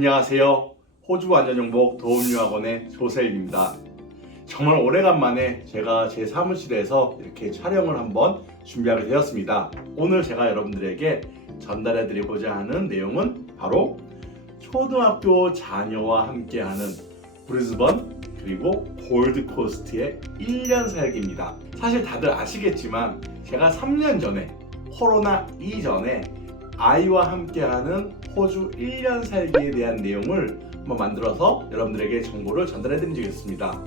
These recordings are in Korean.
안녕하세요. 호주 완전정복 도움유학원의 조세일입니다. 정말 오래간만에 제가 제 사무실에서 이렇게 촬영을 한번 준비하게 되었습니다. 오늘 제가 여러분들에게 전달해 드리고자 하는 내용은 바로 초등학교 자녀와 함께하는 브리즈번 그리고 골드코스트의 1년 살기입니다. 사실 다들 아시겠지만 제가 3년 전에 코로나 이전에 아이와 함께하는 호주 1년 살기에 대한 내용을 한번 만들어서 여러분들에게 정보를 전달해 드리겠습니다.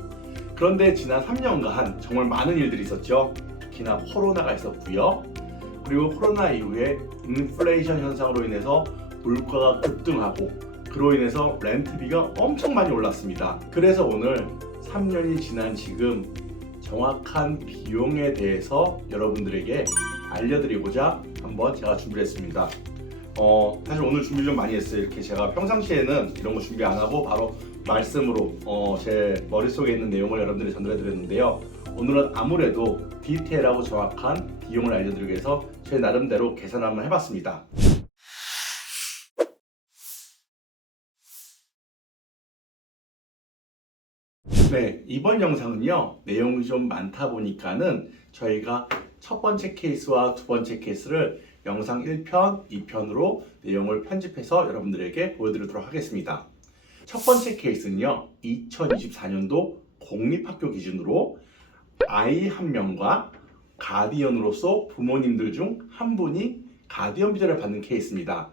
그런데 지난 3년간 정말 많은 일들이 있었죠. 특히나 코로나가 있었고요. 그리고 코로나 이후에 인플레이션 현상으로 인해서 물가가 급등하고 그로 인해서 렌트비가 엄청 많이 올랐습니다. 그래서 오늘 3년이 지난 지금 정확한 비용에 대해서 여러분들에게 알려드리고자 한번 제가 준비를 했습니다. 사실 오늘 준비 좀 많이 했어요. 이렇게 제가 평상시에는 이런 거 준비 안 하고 바로 말씀으로 제 머릿속에 있는 내용을 여러분들이 전달해 드렸는데요. 오늘은 아무래도 디테일하고 정확한 비용을 알려드리기 위해서 제 나름대로 계산을 한번 해봤습니다. 네, 이번 영상은요, 내용이 좀 많다 보니까는 저희가 첫 번째 케이스와 두 번째 케이스를 영상 1편, 2편으로 내용을 편집해서 여러분들에게 보여드리도록 하겠습니다. 첫 번째 케이스는요, 2024년도 공립학교 기준으로 아이 한 명과 가디언으로서 부모님들 중 한 분이 가디언 비자를 받는 케이스입니다.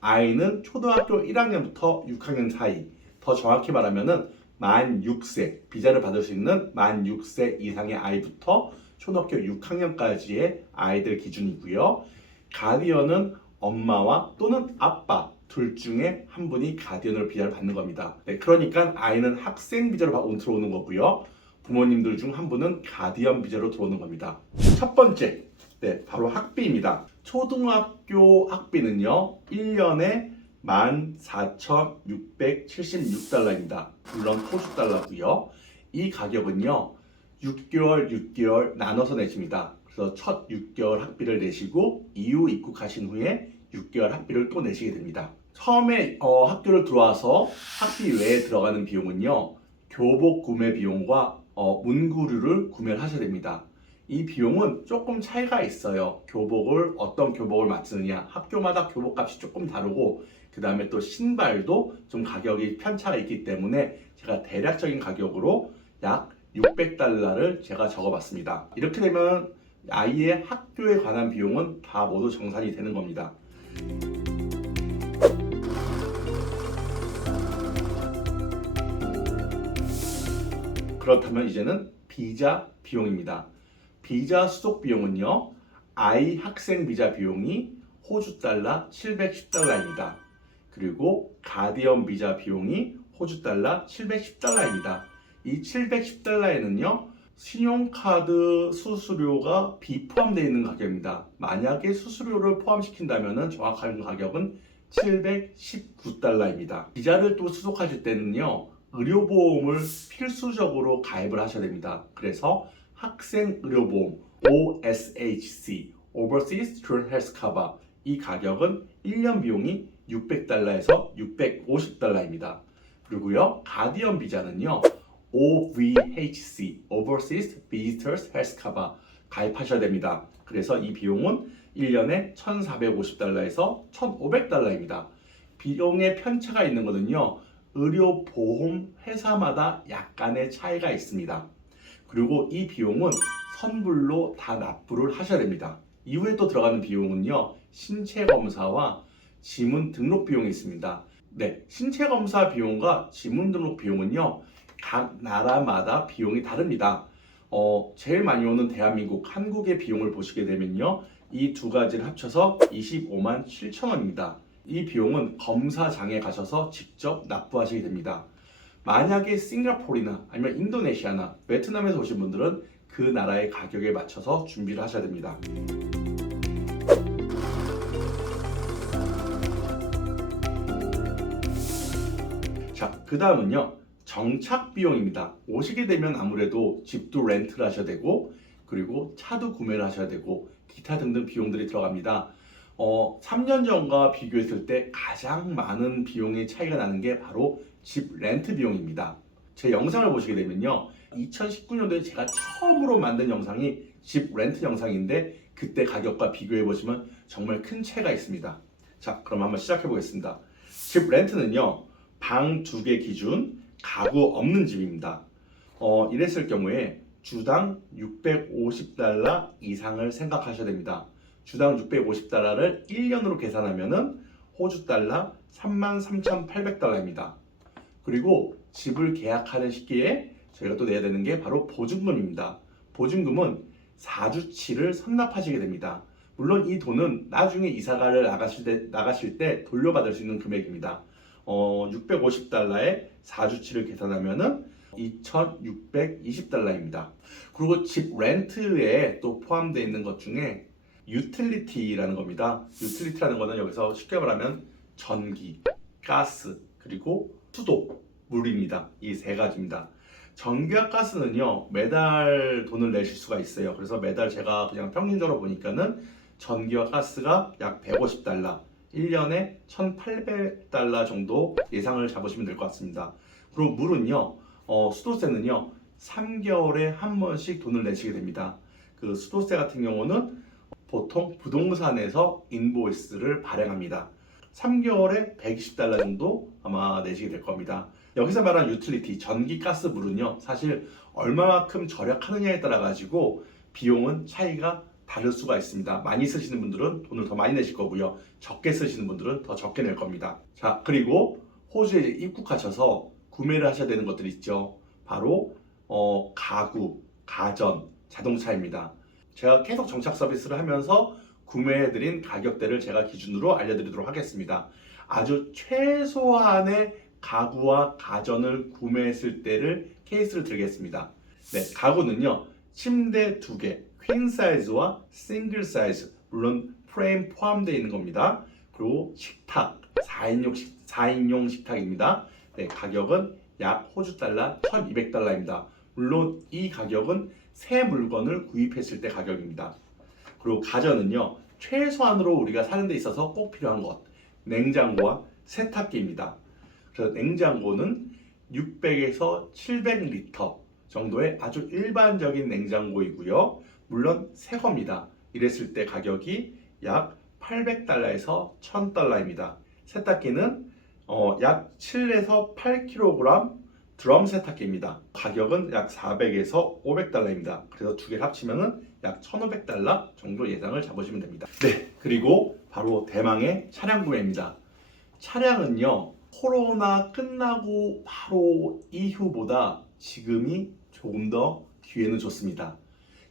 아이는 초등학교 1학년부터 6학년 사이, 더 정확히 말하면은 만 6세, 비자를 받을 수 있는 만 6세 이상의 아이부터 초등학교 6학년까지의 아이들 기준이고요. 가디언은 엄마와 또는 아빠 둘 중에 한 분이 가디언을 비자를 받는 겁니다. 네, 그러니까 아이는 학생 비자로 들어오는 거고요. 부모님들 중 한 분은 가디언 비자로 들어오는 겁니다. 첫 번째, 바로 학비입니다. 초등학교 학비는요, 1년에 14,676달러입니다. 물론 호주 달러고요. 이 가격은요, 6개월 나눠서 내십니다. 그래서 첫 6개월 학비를 내시고 이후 입국하신 후에 6개월 학비를 또 내시게 됩니다. 처음에 학교를 들어와서 학비 외에 들어가는 비용은요, 교복 구매 비용과 문구류를 구매를 하셔야 됩니다. 이 비용은 조금 차이가 있어요. 어떤 교복을 맞추느냐, 학교마다 교복값이 조금 다르고 그 다음에 또 신발도 좀 가격이 편차가 있기 때문에 제가 대략적인 가격으로 약 600달러를 제가 적어봤습니다. 이렇게 되면 아이의 학교에 관한 비용은 다 모두 정산이 되는 겁니다. 그렇다면 이제는 비자 비용입니다. 비자 수속 비용은요, 아이 학생 비자 비용이 호주 달러 710달러입니다. 그리고 가디언 비자 비용이 호주 달러 710달러입니다. 이 710달러에는요, 신용카드 수수료가 비포함되어 있는 가격입니다. 만약에 수수료를 포함시킨다면 정확한 가격은 719달러입니다. 비자를 또 수속하실 때는요, 의료보험을 필수적으로 가입을 하셔야 됩니다. 그래서 학생 의료보험 OSHC Overseas Student Health Cover 이 가격은 1년 비용이 600달러에서 650달러입니다. 그리고요, 가디언 비자는요, OVHC Overseas Visitors Health Cover 가입하셔야 됩니다. 그래서 이 비용은 1년에 1,450달러에서 1,500달러입니다. 비용의 편차가 있는 것은요, 의료보험 회사마다 약간의 차이가 있습니다. 그리고 이 비용은 선불로 다 납부를 하셔야 됩니다. 이후에 또 들어가는 비용은요, 신체검사와 지문 등록 비용이 있습니다. 신체검사 비용과 지문 등록 비용은요, 각 나라마다 비용이 다릅니다. 제일 많이 오는 대한민국, 한국의 비용을 보시게 되면요, 이 두 가지를 합쳐서 25만 7천 원입니다. 이 비용은 검사장에 가셔서 직접 납부하시게 됩니다. 만약에 싱가포르나 아니면 인도네시아나 베트남에서 오신 분들은 그 나라의 가격에 맞춰서 준비를 하셔야 됩니다. 자, 그 다음은요, 정착 비용입니다. 오시게 되면 아무래도 집도 렌트를 하셔야 되고 그리고 차도 구매를 하셔야 되고 기타 등등 비용들이 들어갑니다. 3년 전과 비교했을 때 가장 많은 비용의 차이가 나는 게 바로 집 렌트 비용입니다. 제 영상을 보시게 되면요, 2019년도에 제가 처음으로 만든 영상이 집 렌트 영상인데 그때 가격과 비교해 보시면 정말 큰 차이가 있습니다. 자, 그럼 한번 시작해 보겠습니다. 집 렌트는요, 방 2개 기준 가구 없는 집입니다. 이랬을 경우에 주당 650달러 이상을 생각하셔야 됩니다. 주당 650달러를 1년으로 계산하면은 호주 달러 33,800달러입니다. 그리고 집을 계약하는 시기에 저희가 또 내야 되는 게 바로 보증금입니다. 보증금은 4주치를 선납하시게 됩니다. 물론 이 돈은 나중에 이사가를 나가실 때 돌려받을 수 있는 금액입니다. 650달러에 4주치를 계산하면은 2,620달러입니다. 그리고 집 렌트에 또 포함되어 있는 것 중에 유틸리티라는 겁니다. 유틸리티라는 거는 여기서 쉽게 말하면 전기, 가스, 그리고 수도, 물입니다. 이 세 가지입니다. 전기와 가스는요, 매달 돈을 내실 수가 있어요. 그래서 매달 제가 그냥 평균적으로 보니까는 전기와 가스가 약 150달러, 1년에 1,800달러 정도 예상을 잡으시면 될 것 같습니다. 그리고 물은요, 수도세는요, 3개월에 한 번씩 돈을 내시게 됩니다. 그 수도세 같은 경우는 보통 부동산에서 인보이스를 발행합니다. 3개월에 120달러 정도 아마 내시게 될 겁니다. 여기서 말하는 유틸리티, 전기, 가스, 물은요, 사실 얼마만큼 절약하느냐에 따라 가지고 비용은 차이가 다를 수가 있습니다. 많이 쓰시는 분들은 돈을 더 많이 내실 거고요, 적게 쓰시는 분들은 더 적게 낼 겁니다. 자, 그리고 호주에 입국하셔서 구매를 하셔야 되는 것들이 있죠. 바로 가구, 가전, 자동차입니다. 제가 계속 정착 서비스를 하면서 구매해드린 가격대를 제가 기준으로 알려드리도록 하겠습니다. 아주 최소한의 가구와 가전을 구매했을 때를 케이스를 들겠습니다. 네, 가구는요, 침대 2개, 퀸 사이즈와 싱글 사이즈, 물론 프레임 포함되어 있는 겁니다. 그리고 식탁, 4인용 식탁입니다. 네, 가격은 약 호주 달러 1,200달러입니다. 물론 이 가격은 새 물건을 구입했을 때 가격입니다. 그리고 가전은요, 최소한으로 우리가 사는 데 있어서 꼭 필요한 것, 냉장고와 세탁기입니다. 그래서 냉장고는 600에서 700리터 정도의 아주 일반적인 냉장고이고요, 물론 새 겁니다. 이랬을 때 가격이 약 800달러에서 1000달러입니다. 세탁기는 약 7에서 8kg 드럼 세탁기입니다. 가격은 약 400에서 500달러입니다. 그래서 두 개를 합치면은 약 1,500달러 정도 예상을 잡으시면 됩니다. 네, 그리고 바로 대망의 차량 구매입니다. 차량은요, 코로나 끝나고 바로 이후보다 지금이 조금 더 기회는 좋습니다.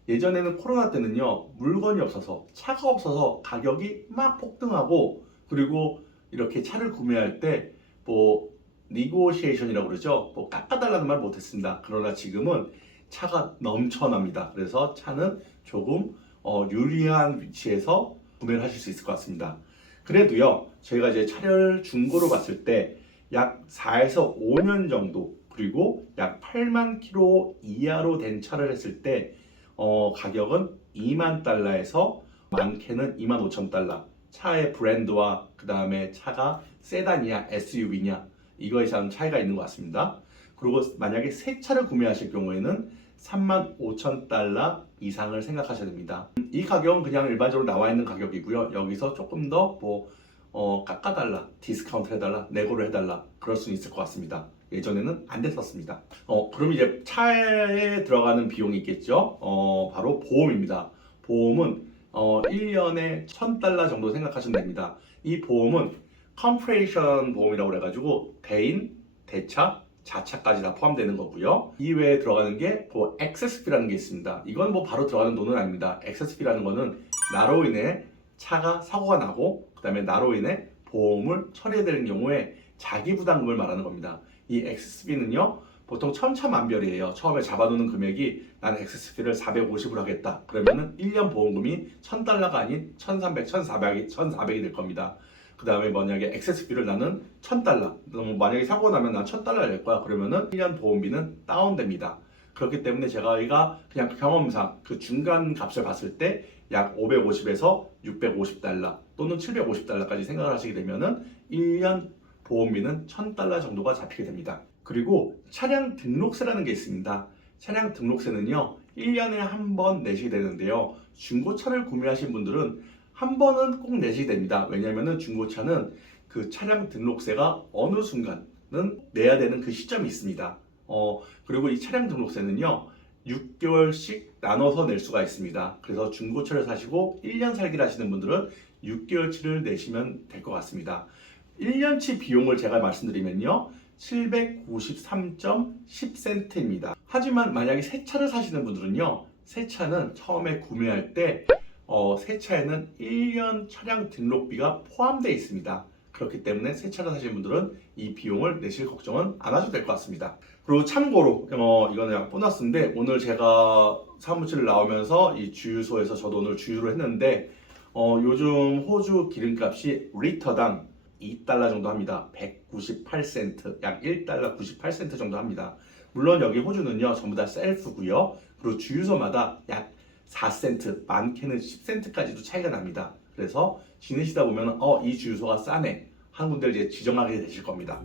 예전에는 코로나 때는요, 물건이 없어서, 차가 없어서 가격이 막 폭등하고, 그리고 이렇게 차를 구매할 때 니고시에이션이라고 그러죠. 깎아달라는 말 못했습니다. 그러나 지금은 차가 넘쳐납니다. 그래서 차는 조금 유리한 위치에서 구매를 하실 수 있을 것 같습니다. 그래도요, 저희가 이제 차를 중고로 봤을 때 약 4에서 5년 정도, 그리고 약 8만 킬로 이하로 된 차를 했을 때 가격은 2만 달러에서 많게는 2만 5천 달러. 차의 브랜드와 그 다음에 차가 세단이냐 SUV냐, 이거에 참 차이가 있는 것 같습니다. 그리고 만약에 새 차를 구매하실 경우에는 3만 5천 달러 이상을 생각하셔야 됩니다. 이 가격은 그냥 일반적으로 나와 있는 가격이고요. 여기서 조금 더 깎아달라, 디스카운트 해달라, 내고를 해달라, 그럴 수는 있을 것 같습니다. 예전에는 안 됐었습니다. 그럼 이제 차에 들어가는 비용이 있겠죠. 바로 보험입니다. 보험은 1년에 1,000달러 정도 생각하시면 됩니다. 이 보험은 컴프레이션 보험이라고 해가지고 대인, 대차, 자차까지 다 포함되는 거고요. 이외에 들어가는 게 액세스비라는 게 있습니다. 이건 바로 들어가는 돈은 아닙니다. 액세스비라는 거는 나로 인해 차가 사고가 나고, 그 다음에 나로 인해 보험을 처리해야 되는 경우에 자기 부담금을 말하는 겁니다. 이 액세스비는요, 보통 천차만별이에요. 처음에 잡아놓는 금액이 나는 액세스비를 450으로 하겠다. 그러면은 1년 보험금이 1,000달러가 아닌 1,300, 1,400이 될 겁니다. 그 다음에 만약에 액세스비를 나는 1,000달러, 만약에 사고 나면 난 1,000달러 낼 거야. 그러면은 1년 보험비는 다운됩니다. 그렇기 때문에 저희가 그냥 경험상 그 중간 값을 봤을 때 약 550에서 650달러 또는 750달러까지 생각을 하시게 되면은 1년 보험비는 1000달러 정도가 잡히게 됩니다. 그리고 차량 등록세라는 게 있습니다. 차량 등록세는요 1년에 한 번 내시게 되는데요, 중고차를 구매하신 분들은 한 번은 꼭 내시게 됩니다. 왜냐하면 중고차는 그 차량 등록세가 어느 순간은 내야 되는 그 시점이 있습니다. 그리고 이 차량 등록세는요 6개월씩 나눠서 낼 수가 있습니다. 그래서 중고차를 사시고 1년 살기를 하시는 분들은 6개월치를 내시면 될 것 같습니다. 1년치 비용을 제가 말씀드리면요 793.10센트입니다. 하지만 만약에 새 차를 사시는 분들은요, 새 차는 처음에 구매할 때 새 차에는 1년 차량 등록비가 포함되어 있습니다. 그렇기 때문에 새 차를 사시는 분들은 이 비용을 내실 걱정은 안 하셔도 될 것 같습니다. 그리고 참고로 이거는 약간 보너스인데, 오늘 제가 사무실 나오면서 이 주유소에서 저도 오늘 주유를 했는데 요즘 호주 기름값이 리터당 2달러 정도 합니다. 198센트, 약 1달러 98센트 정도 합니다. 물론 여기 호주는요 전부 다 셀프고요. 그리고 주유소마다 약 4센트, 많게는 10센트까지도 차이가 납니다. 그래서 지내시다 보면 이 주유소가 싸네 한 군데를 이제 지정하게 되실 겁니다.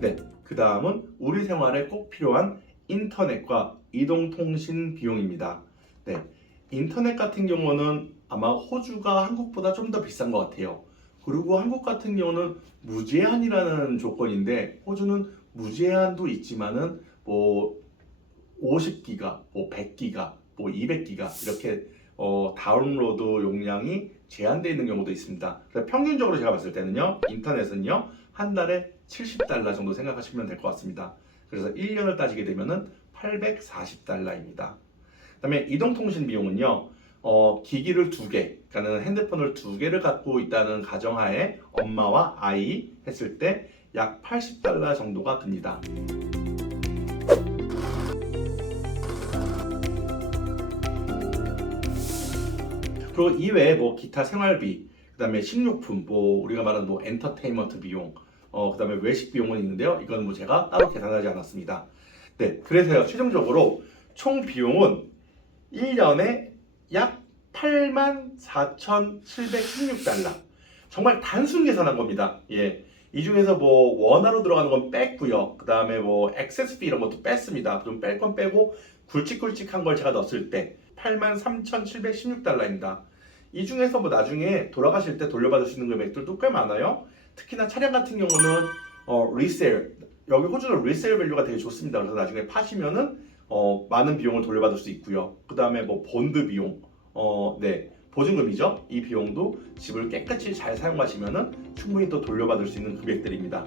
네, 그 다음은 우리 생활에 꼭 필요한 인터넷과 이동통신 비용입니다. 네, 인터넷 같은 경우는 아마 호주가 한국보다 좀 더 비싼 것 같아요. 그리고 한국 같은 경우는 무제한이라는 조건인데, 호주는 무제한도 있지만은 뭐 50기가, 뭐 100기가, 뭐 200기가 이렇게 다운로드 용량이 제한되어 있는 경우도 있습니다. 그래서 평균적으로 제가 봤을 때는요, 인터넷은요 한 달에 70달러 정도 생각하시면 될 것 같습니다. 그래서 1년을 따지게 되면은 840달러입니다. 그 다음에 이동통신 비용은요, 기기를 2개, 그러니까 핸드폰을 2개를 갖고 있다는 가정하에 엄마와 아이 했을 때 약 80달러 정도가 듭니다. 그리고 이외에 뭐 기타 생활비, 그 다음에 식료품, 뭐 우리가 말하는 뭐 엔터테인먼트 비용, 그 다음에 외식 비용은 있는데요, 이건 뭐 제가 따로 계산하지 않았습니다. 네, 그래서요 최종적으로 총 비용은 1년에 약 84,716달러. 정말 단순 계산한 겁니다. 예. 이 중에서 뭐 원화로 들어가는 건 뺐고요. 그 다음에 뭐 액세스비 이런 것도 뺐습니다. 좀 뺄 건 빼고 굵직굵직한 걸 제가 넣었을 때 83,716달러입니다. 이 중에서 뭐 나중에 돌아가실 때 돌려받을 수 있는 금액들도 꽤 많아요. 특히나 차량 같은 경우는 리세일, 여기 호주는 리세일 밸류가 되게 좋습니다. 그래서 나중에 파시면은 많은 비용을 돌려받을 수 있고요. 그 다음에 뭐 본드 비용, 네, 보증금이죠. 이 비용도 집을 깨끗이 잘 사용하시면은 충분히 또 돌려받을 수 있는 금액들입니다.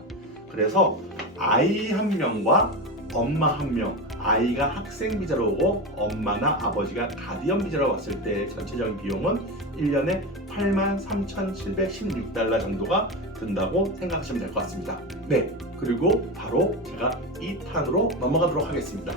그래서 아이 한 명과 엄마 한 명, 아이가 학생 비자로 오고 엄마나 아버지가 가디언 비자로 왔을 때 전체적인 비용은 1년에 83,716달러 정도가 든다고 생각하시면 될 것 같습니다. 네, 그리고 바로 제가 2탄으로 넘어가도록 하겠습니다.